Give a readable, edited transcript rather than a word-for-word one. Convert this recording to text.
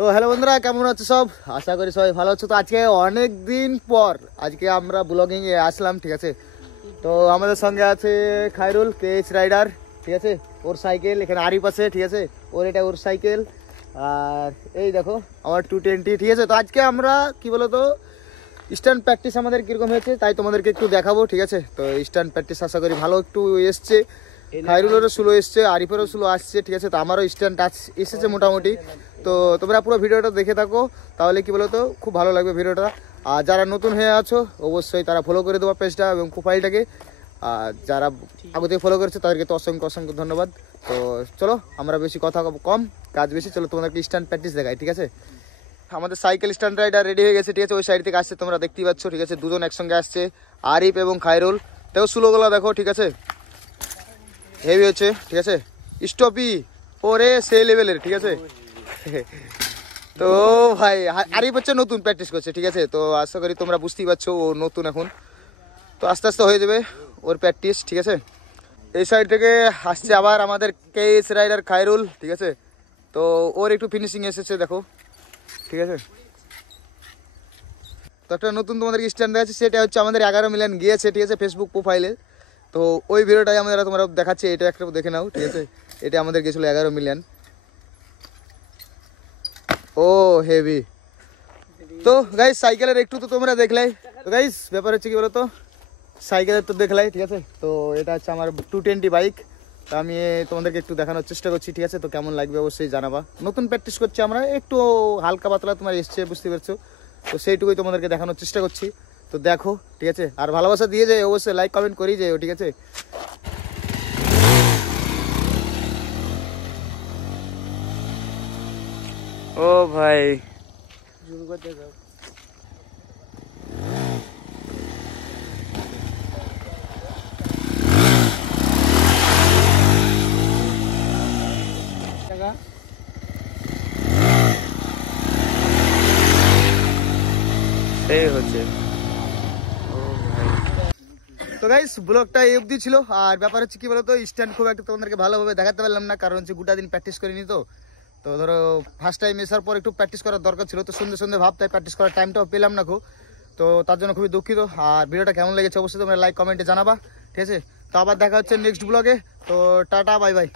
তো হ্যালো বন্ধুরা, কেমন আছো সব? আশা করি সবাই ভালো আছো। তো আজকে অনেক দিন পর আজকে আমরা ব্লগিং এ আসলাম, ঠিক আছে। তো আমাদের সঙ্গে আছে খায়রুল কেএস রাইডার, ঠিক আছে। ওর সাইকেল এখানে আরিফ আছে, ঠিক আছে। ওর সাইকেল। আর এই দেখো আমার 220, ঠিক আছে। তো আজকে আমরা কি বলতো স্ট্যান্ড প্র্যাকটিস আমাদের কীরকম হয়েছে তাই তোমাদেরকে একটু দেখাবো, ঠিক আছে। তো স্ট্যান্ড প্র্যাকটিস আশা করি ভালো একটু এসছে। খায়রুলেরও স্লো এসছে, আরিফেরও স্লো আসছে, ঠিক আছে। তো আমারও স্ট্যান্ড টাচ এসেছে মোটামুটি। তো তোমরা পুরো ভিডিওটা দেখে থাকো, তাহলে কি বলতো খুব ভালো লাগবে ভিডিওটা। আর যারা নতুন হয়ে আছো অবশ্যই তারা ফলো করে দেবো পেজটা এবং প্রোফাইলটাকে। আর যারা আগে থেকে ফলো করেছে তাদেরকে তো অসংখ্য অসংখ্য ধন্যবাদ। তো চলো আমরা বেশি কথা কম কাজ বেশি, চলো তোমাদেরকে স্ট্যান্ড প্র্যাকটিস দেখাই, ঠিক আছে। আমাদের সাইকেল স্ট্যান্ড রাইডার রেডি হয়ে গেছে, ঠিক আছে। ওই সাইড থেকে আসছে, তোমরা দেখতেই পাচ্ছ, ঠিক আছে। দুজন একসঙ্গে আসছে, আরিফ এবং খায়রুল। দেখো স্লোগুলো দেখো, ঠিক আছে। হেভি হচ্ছে, ঠিক আছে। স্টপি ওরে সেই লেভেলের, ঠিক আছে। তো ভাই আরিফ হচ্ছে নতুন প্র্যাকটিস করছে, ঠিক আছে। তো আশা করি তোমরা বুঝতেই পারছো ও নতুন এখন। তো আস্তে আস্তে হয়ে যাবে ওর প্র্যাকটিস, ঠিক আছে। এই সাইড থেকে আসছে আবার আমাদের কেএস রাইডার খায়রুল, ঠিক আছে। তো ওর একটু ফিনিশিং এসেছে দেখো, ঠিক আছে। তো একটা নতুন তোমাদেরকে স্ট্যান্ড আছে, সেটা হচ্ছে আমাদের 11 মিলিয়ন গিয়েছে, ঠিক আছে, ফেসবুক প্রোফাইলে। তো ওই ভিডিওটাই আমরা তোমরা দেখাচ্ছি, এটা একটা দেখে নাও, ঠিক আছে। এটা আমাদের গেছিলো 11 মিলিয়ন। ও হেভি। তো গাইস সাইকেলের একটু তো তোমরা দেখলাই। তো গাইস ব্যাপার হচ্ছে কি বলতো, সাইকেলের তো দেখলাই, ঠিক আছে। তো এটা হচ্ছে আমার 220 বাইক। তো আমি তোমাদেরকে একটু দেখানোর চেষ্টা করছি, ঠিক আছে। তো কেমন লাগবে অবশ্যই জানাবা। নতুন প্র্যাকটিস করছি আমরা, একটু হালকা পাতলা তোমার এসছে, বুঝতে পারছো। তো সেইটুকুই তোমাদেরকে দেখানোর চেষ্টা করছি। তো দেখো, ঠিক আছে। আর ভালোবাসা দিয়ে যায় অবশ্যই, লাইক কমেন্ট করি যাও, ঠিক আছে। ও ভাই এই হচ্ছে। তো গাইস ব্লগটা এই অবধি ছিল। আর ব্যাপার হচ্ছে কি বলতো, স্ট্যান্ড খুব একটা তোমাদেরকে ভালোভাবে দেখাতে পারলাম না, কারণ হচ্ছে গোটা দিন প্র্যাকটিস করিনি। তো ধরো ফার্স্ট টাইম এসার পর একটু প্র্যাকটিস করার দরকার ছিল, তো সন্ধ্যে সন্ধ্যে ভাবতাই প্র্যাকটিস করার টাইমটাও পেলাম না খুব। তো তার জন্য খুবই দুঃখিত। আর ভিডিওটা কেমন লেগেছে অবশ্যই তোমরা লাইক কমেন্টে জানাবা, ঠিক আছে। তো আবার দেখা হচ্ছে নেক্সট ব্লগে। তো টাটা বাই বাই।